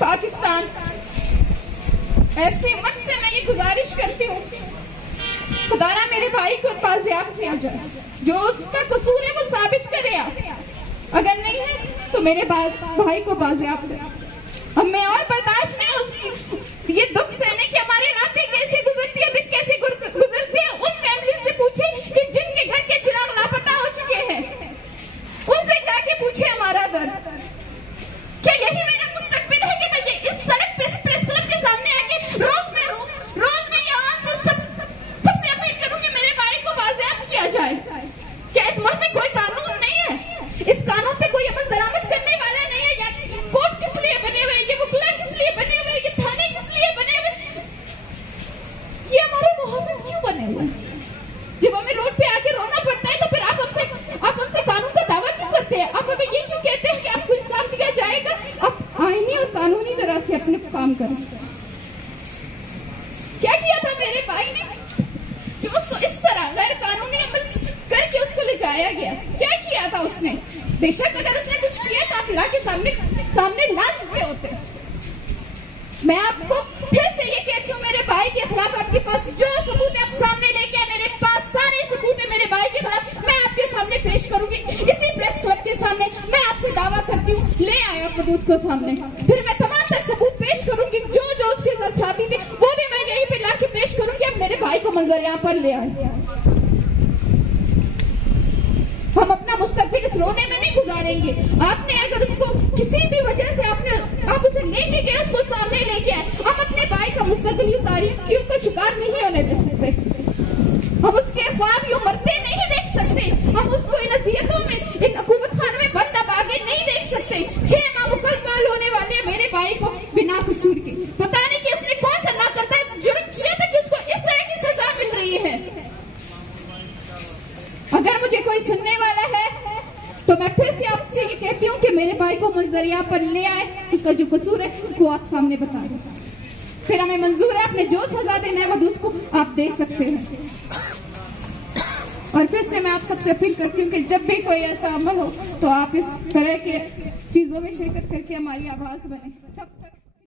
Pakistan FC मंच से मैं ये गुजारिश करती हूँ, खुदारा मेरे भाई को बाजियाब किया जाए, जो उसका कसूर है वो साबित करे आप, अगर नहीं है तो मेरे भाई को बाजियाब करें। अब मैं और बर्दाश्त नहीं उसकी ये दुख सहने की, हमारे रातें कैसे गुजरती है, दिन कैसे गुजरती है। उन फैमिली से पूछे कि जिनके घर के चिराग लापता हो चुके हैं, उनसे जाके पूछे हमारा दर्द। क्या यही मेरा मुस्तकबिल है कि मैं ये इस सड़क पे प्रेस क्लब के सामने आके रोज में यहाँ से सबसे अपील करूं कि मेरे भाई को बाजियाब किया जाए? क्या इस मुल्क में कोई कानून नहीं है? इस कानून पे कोई अमल दरामद करने वाला नहीं है? या कोर्ट किस लिए बने हुए, ये वकील किस लिए बने हुए, ये थाने किस लिए बने हुए, ये हमारे मुहाफिज क्यों बने हुए? जब हमें रोड पे आके रोना पड़ता है तो फिर आप हमसे कानून का दावा क्यों करते हैं? आप हमें ये क्यों कहते हैं कि आपको इंसाफ दिया जाएगा? आप आईनी और कानूनी तरह से अपने काम करें। क्या किया था मेरे भाई ने कि उसको इस तरह गैर कानूनी अमल करके उसको ले जाया गया? क्या किया था उसने? बेशक अगर उसने कुछ किया तो आप ला के सामने ला चुके होते। मैं आपको फिर से ये कहती हूँ, मेरे भाई के खिलाफ आपके पास जो सबूत है आप सामने लेके आए। मेरे पास सारे सबूत है मेरे भाई के खिलाफ, मैं आपके सामने पेश करूंगी इसी प्रेस क्लब के सामने। मैं आपसे दावा करती हूँ, ले आया सबूत को सामने, फिर मैं तमाम तर सबूत पेश करूंगी। जो उसके साथ साथी थे वो भी मैं यहीं पे ला के पेश करूंगी। अब मेरे भाई को मंजर यहाँ पर ले आए। हम अपना मुस्तकबिल इस रोने में नहीं गुजारेंगे। आपने अगर उसको किसी भी वजह से आप उसे लेके गए, उसको सामने लेके आए, हम अपने भाई का मुस्तकबिल तारीखियों का शिकार नहीं होने दे सकते। हम उसके ख्वाब यूं मरते नहीं देख सकते। हम उसको इन अज़ियतों में, इन अकूबत खाने में बंद दबागे नहीं देख सकते। 6 माह मुकम्मल होने वाले मेरे भाई को बिना कसूर के, पता नहीं कि उसने कौन सा ना करता है जुर्म किया था कि उसको इस तरह की सजा मिल रही है। अगर मुझे कोई सुनने वाला है तो मैं फिर से आपसे ये कहती हूँ कि मेरे भाई को मंजरिया पर ले आए, उसका जो कसूर है वो आप सामने बता दें, फिर हमें मंजूर है अपने जो सजा देना है वदूद को आप दे सकते हैं। और फिर से मैं आप सबसे अपील करती हूँ कि जब भी कोई ऐसा अमल हो तो आप इस तरह के चीजों में शिरकत करके हमारी आवाज बने। तब तक